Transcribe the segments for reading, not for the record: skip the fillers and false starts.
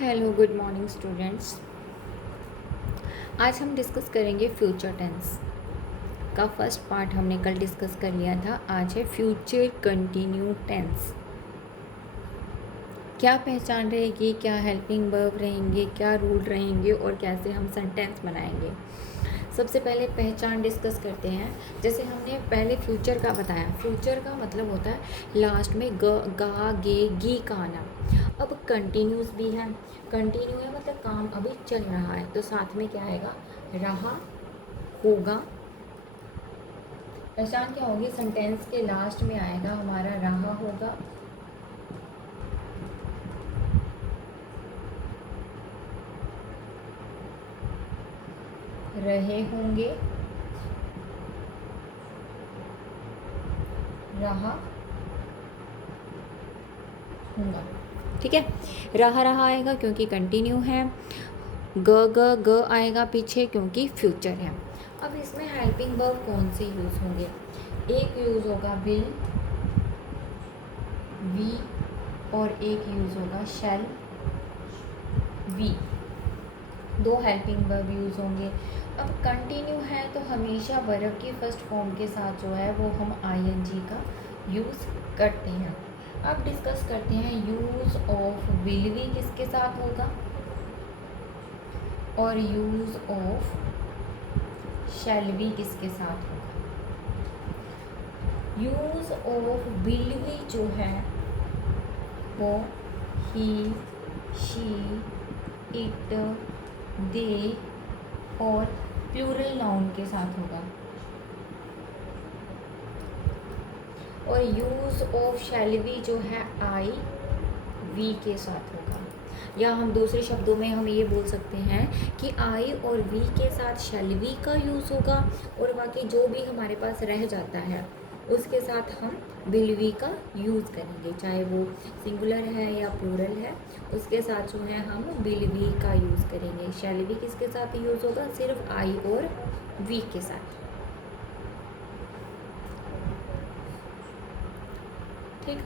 Hello good morning students. आज हम discuss करेंगे फ्यूचर टेंस का फर्स्ट पार्ट। हमने कल डिस्कस कर लिया था। आज है फ्यूचर कंटिन्यू टेंस। क्या पहचान रहेगी, क्या हेल्पिंग वर्ब रहेंगे, क्या रूल रहेंगे और कैसे हम सेंटेंस बनाएंगे। सबसे पहले पहचान डिस्कस करते हैं। जैसे हमने पहले फ्यूचर का बताया, फ्यूचर का मतलब होता है लास्ट में गा गे गी का आना। अब कंटिन्यूस भी है, कंटिन्यू है मतलब काम अभी चल रहा है, तो साथ में क्या आएगा, रहा, होगा। पहचान क्या होगी, सेंटेंस के लास्ट में आएगा हमारा रहा होगा, रहे होंगे, रहा होगा। ठीक है, रहा आएगा क्योंकि कंटिन्यू है, ग आएगा पीछे क्योंकि फ्यूचर है। अब इसमें हेल्पिंग वर्ब कौन से यूज़ होंगे, एक यूज़ होगा विल, वी, और एक यूज़ होगा शैल, वी। दो हेल्पिंग वर्ब यूज़ होंगे। अब कंटिन्यू है तो हमेशा वर्ब की फर्स्ट फॉर्म के साथ जो है वो हम आईएनजी का यूज़ करते हैं। अब डिस्कस करते हैं यूज़ ऑफ विल वी किसके साथ होगा और यूज़ ऑफ शैल वी किसके साथ होगा। यूज़ ऑफ विल वी जो है वो ही, शी, इट, दे और प्लूरल नाउन के साथ होगा। और यूज़ ऑफ शैल वी जो है आई, वी के साथ होगा। या हम दूसरे शब्दों में हम ये बोल सकते हैं कि आई और वी के साथ शैल वी का यूज़ होगा और बाकी जो भी हमारे पास रह जाता है उसके साथ हम विल वी का यूज़ करेंगे, चाहे वो सिंगुलर है या प्लूरल है, उसके साथ जो है हम विल वी का यूज़ करेंगे। शैल वी किसके साथ यूज़ होगा, सिर्फ आई और वी के साथ। ठीक,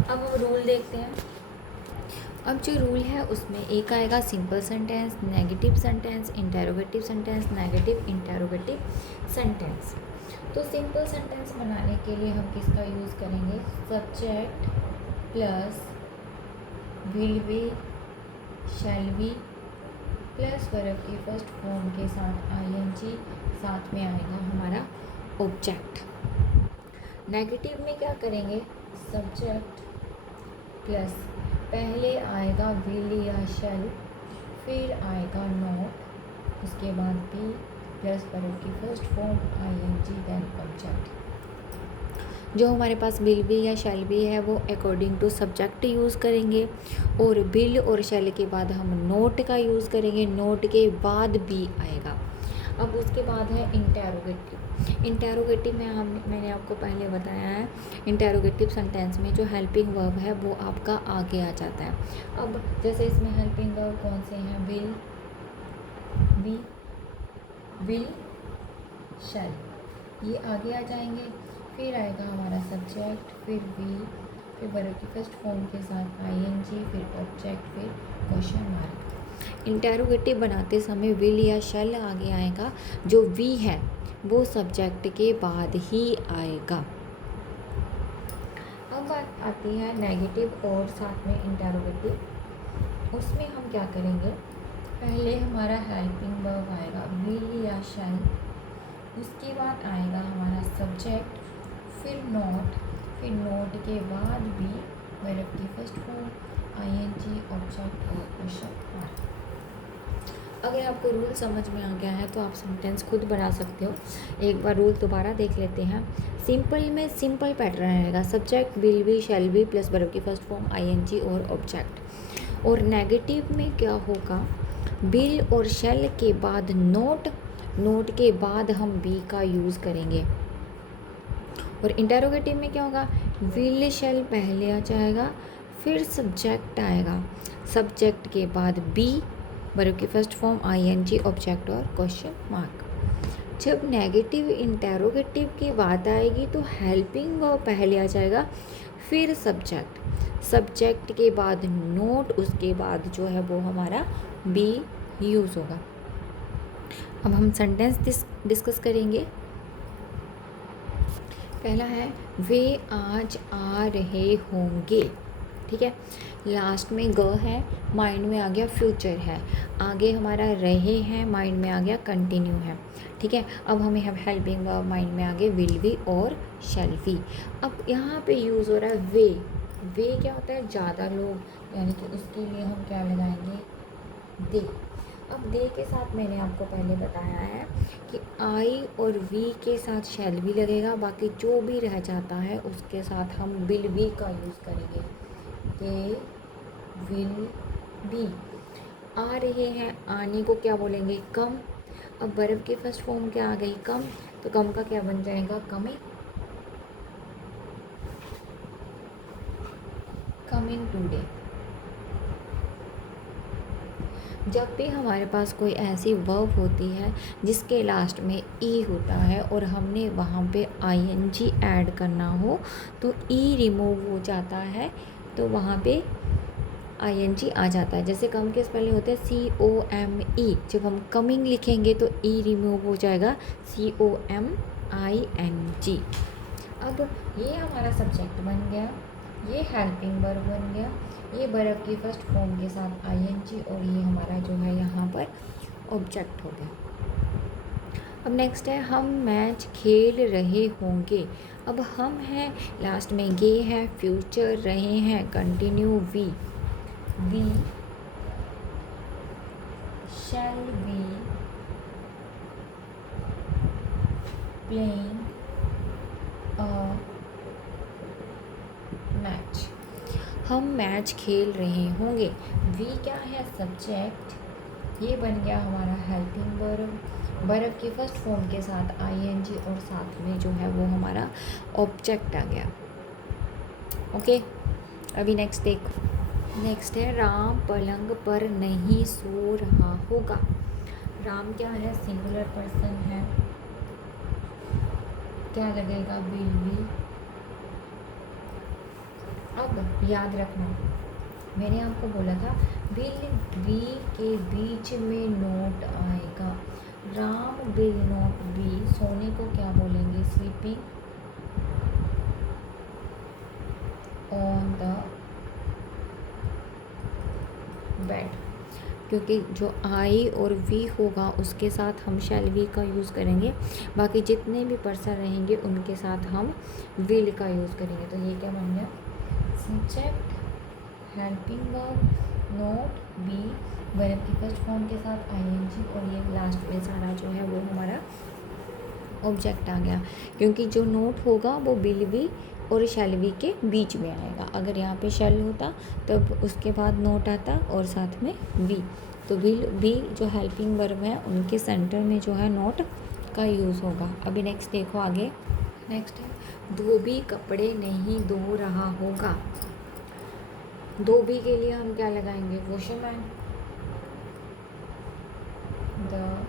अब हम रूल देखते हैं। अब जो रूल है उसमें एक आएगा simple sentence, negative sentence, interrogative sentence, negative interrogative sentence. तो सिंपल सेंटेंस बनाने के लिए हम किसका यूज़ करेंगे, subject plus will be, shall be plus verb की फर्स्ट फॉर्म के साथ आईएनजी, साथ में आएगा हमारा ऑब्जेक्ट। नेगेटिव में क्या करेंगे, सब्जेक्ट प्लस पहले आएगा विल या शैल, फिर आएगा नॉट, उसके बाद बी प्लस वर्ब की first form ING then object. जो हमारे पास विल बी या शैल बी है वो अकॉर्डिंग टू सब्जेक्ट यूज़ करेंगे और विल और शैल के बाद हम नोट का यूज़ करेंगे, नोट के बाद बी आएगा। अब उसके बाद है इंटेरोगेटिव। इंटेरोगेटिव में मैंने आपको पहले बताया है, इंटेरोगेटिव सेंटेंस में जो हेल्पिंग वर्ब है वो आपका आगे आ जाता है। अब जैसे इसमें हेल्पिंग वर्ब कौन से हैं, विल, बी, विल, शैल, ये आगे आ जाएंगे। फिर आएगा हमारा सब्जेक्ट, फिर वी, फिर वर्ब की फर्स्ट फॉर्म के साथ आईएनजी, फिर ऑब्जेक्ट, फिर क्वेश्चन मार्क। इंटेरोगेटिव बनाते समय विल या शैल आगे आएगा, जो वी है वो सब्जेक्ट के बाद ही आएगा। अब बात आती है नेगेटिव और साथ में इंटेरोगेटिव। उसमें हम क्या करेंगे, पहले हमारा हेल्पिंग वर्ब आएगा विल या शैल, उसके बाद आएगा हमारा सब्जेक्ट, फिर नोट के बाद भी वर्ब की फर्स्ट फॉर्म आईएनजी, ऑब्जेक्ट और क्वेश्चन मार्क। अगर आपको रूल समझ में आ गया है तो आप सेंटेंस खुद बना सकते हो। एक बार रूल दोबारा देख लेते हैं। सिंपल में सिंपल पैटर्न रहेगा, subject will be shall be plus verb की फर्स्ट फॉर्म आईएनजी और ऑब्जेक्ट। और नेगेटिव में क्या होगा, विल और शैल के बाद नोट के बाद हम बी का यूज़ करेंगे। और इंटेरोगेटिव में क्या होगा, विल शैल पहले आ जाएगा, फिर सब्जेक्ट आएगा, सब्जेक्ट के बाद बी, वर्ब की फर्स्ट फॉर्म आईएनजी, ऑब्जेक्ट और क्वेश्चन मार्क। जब नेगेटिव इंटेरोगेटिव की बात आएगी तो हेल्पिंग वर्ब पहले आ जाएगा, फिर सब्जेक्ट, सब्जेक्ट के बाद नोट, उसके बाद जो है वो हमारा बी यूज़ होगा। अब हम सेंटेंस डिस्कस करेंगे। पहला है वे आज आ रहे होंगे, ठीक है। लास्ट में ग है, माइंड में आ गया फ्यूचर है, आगे हमारा रहे हैं, माइंड में आ गया कंटिन्यू है, ठीक है। अब हमें हेल्पिंग वर्ब, माइंड में आगे विल बी और शैल बी। अब यहाँ पे यूज़ हो रहा है वे। वे क्या होता है? ज़्यादा लोग, यानी कि उसके लिए हम क्या लगाएंगे? दे। अब दे के साथ मैंने आपको पहले बताया है कि आई और वी के साथ शैल भी लगेगा, बाकी जो भी रह जाता है उसके साथ हम विल बी का यूज़ करेंगे। They will be. आ रहे हैं, आने को क्या बोलेंगे? कम। अब वर्ब की फर्स्ट फॉर्म क्या आ गई? कम। तो कम का क्या बन जाएगा? कमिंग। Coming today. जब भी हमारे पास कोई ऐसी वर्ब होती है जिसके लास्ट में ई होता है और हमने वहाँ पे आईएनजी ऐड करना हो तो ई रिमूव हो जाता है, तो वहाँ पे आईएनजी आ जाता है। जैसे कम के स्पेलिंग होते हैं COME, जब हम कमिंग लिखेंगे तो ई रिमूव हो जाएगा COMING। अब ये हमारा सब्जेक्ट बन गया, ये हेल्पिंग वर्ब बन गया, ये वर्ब की फर्स्ट फॉर्म के साथ आईएनजी, और ये हमारा जो है यहाँ पर ऑब्जेक्ट हो गया। अब नेक्स्ट है हम मैच खेल रहे होंगे। अब हम हैं, लास्ट में गे है, फ्यूचर रहे हैं, continue we shall be playing match. हम मैच खेल रहे होंगे। वी क्या है? सब्जेक्ट। ये बन गया हमारा हेल्पिंग वर्ब, वर्ब की फर्स्ट फॉर्म के साथ आईएनजी, और साथ में जो है वो हमारा ऑब्जेक्ट आ गया। ओके, अभी नेक्स्ट देखो। नेक्स्ट है राम पलंग पर नहीं सो रहा होगा। राम क्या है? सिंगुलर पर्सन है, क्या लगेगा? Will be. अब याद रखना, मैंने आपको बोला था विल बी के बीच में नोट आएगा। राम विल नॉट बी, सोने को क्या बोलेंगे? स्लीपिंग ऑन द बेड, क्योंकि जो आई और वी होगा उसके साथ हम शैल वी का यूज़ करेंगे, बाकी जितने भी पर्सन रहेंगे उनके साथ हम विल का यूज़ करेंगे। तो ये क्या बन गया? Subject, helping verb, not, be, verb की फर्स्ट फॉर्म के साथ आईएनजी, और ये लास्ट में सारा जो है वो हमारा ऑब्जेक्ट आ गया, क्योंकि जो नोट होगा वो विल बी और शैल बी के बीच में आएगा। अगर यहाँ पे शैल होता तब उसके बाद नोट आता और साथ में वी, तो विल बी जो हेल्पिंग वर्ब है उनके सेंटर में जो है नोट का यूज़ होगा। अभी नेक्स्ट देखो आगे। नेक्स्ट है धोबी कपड़े नहीं धो रहा होगा। धोबी के लिए हम क्या लगाएंगे? Washerman. The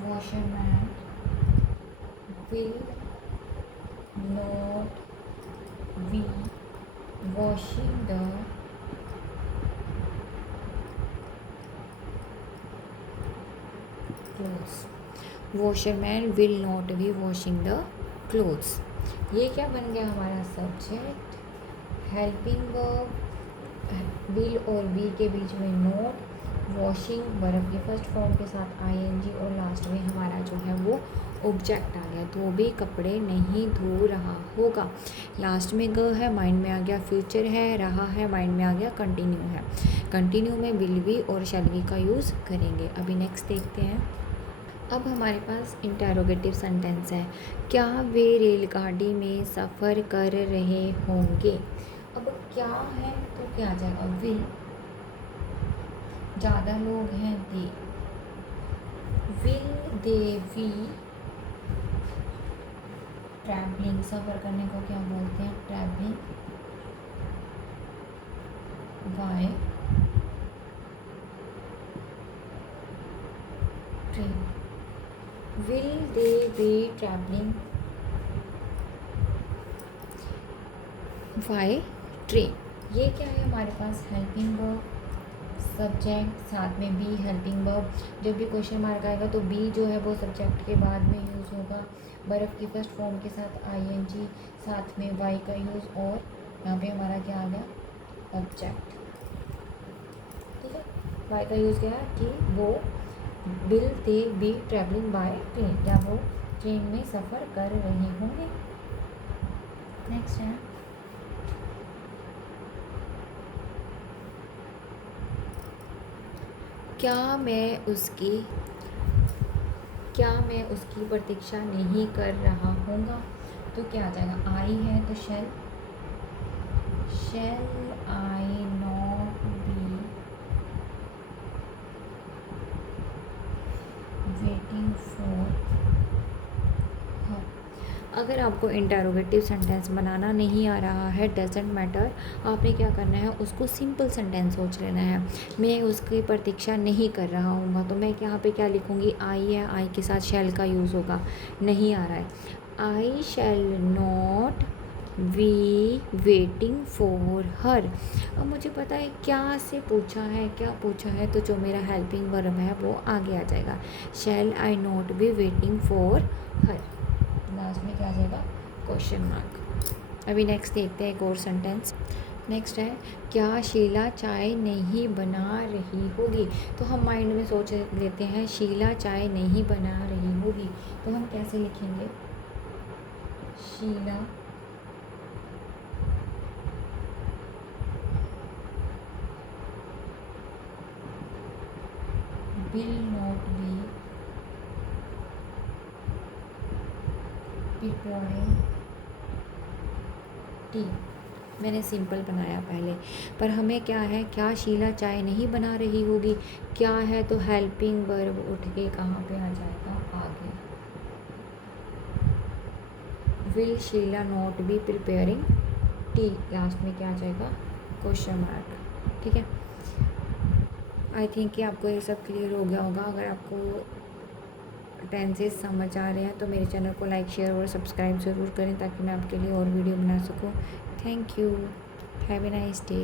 washerman will not be washing the clothes. Washerman will not be washing the clothes. ये क्या बन गया हमारा? सब्जेक्ट, हेल्पिंग वर्ब, विल और बी के बीच में नोट, वॉशिंग वर्ब की फर्स्ट फॉर्म के साथ आईएनजी, और लास्ट में हमारा जो है वो ऑब्जेक्ट आ गया। धोबी कपड़े नहीं धो रहा होगा। लास्ट में ग है, माइंड में आ गया फ्यूचर है, रहा है, माइंड में आ गया कंटिन्यू है। कंटिन्यू में विल बी और शैल बी का यूज़ करेंगे। अभी नेक्स्ट देखते हैं। अब हमारे पास इंटेरोगेटिव सेंटेंस है। क्या वे रेलगाड़ी में सफ़र कर रहे होंगे? अब क्या है तो क्या आ जाएगा? विल। ज़्यादा लोग हैं, they. Will they we travelling, सफ़र करने को क्या बोलते हैं? Travelling. By train. Will they be travelling by train. ये क्या है हमारे पास, हेल्पिंग वर्ब, सब्जेक्ट, साथ में बी हेल्पिंग वर्ब। जब भी क्वेश्चन मार्क आएगा तो बी जो है वो सब्जेक्ट के बाद में यूज़ होगा, बर्फ़ की फर्स्ट फॉर्म के साथ आईएनजी, साथ में वाई का यूज़, और यहाँ पे हमारा क्या आ गया, ऑब्जेक्ट। ठीक है, वाई का यूज़ क्या है कि वो will they be travelling by train, क्या वो ट्रेन में सफ़र कर रहे होंगे। नेक्स्ट है, क्या मैं उसकी प्रतीक्षा नहीं कर रहा हूँगा। तो क्या आ जाएगा, आई है तो shall I not be waiting for her. अगर आपको इंटरोगेटिव सेंटेंस बनाना नहीं आ रहा है, डजेंट मैटर, आपने क्या करना है, उसको सिंपल सेंटेंस सोच लेना है। मैं उसकी प्रतीक्षा नहीं कर रहा हूँ, तो मैं यहाँ पे क्या लिखूँगी, आई है, आई के साथ शैल का यूज़ होगा, नहीं आ रहा है, I shall not be waiting for her. अब मुझे पता है क्या से पूछा है, क्या पूछा है, तो जो मेरा हेल्पिंग वर्ब है वो आगे आ जाएगा, shall I not be waiting for her, last में क्या आ जाएगा, क्वेश्चन मार्क। अभी नेक्स्ट देखते हैं एक और सेंटेंस। नेक्स्ट है, क्या शीला चाय नहीं बना रही होगी। तो हम माइंड में सोच लेते हैं शीला चाय नहीं बना रही होगी, तो हम कैसे लिखेंगे, Sheela will not be preparing tea. मैंने सिंपल बनाया पहले, पर हमें क्या है, क्या शीला चाय नहीं बना रही होगी, क्या है तो हेल्पिंग वर्ब उठ के कहाँ पे आ जाएगा, आगे, will Sheela not be preparing tea, last में क्या आ जाएगा, क्वेश्चन मार्क। ठीक है, आई थिंक कि आपको ये सब क्लियर हो गया होगा। अगर आपको टेंसेस समझ आ रहे हैं तो मेरे चैनल को लाइक, शेयर और सब्सक्राइब ज़रूर करें, ताकि मैं आपके लिए और वीडियो बना सकूं। Thank you, have a nice day.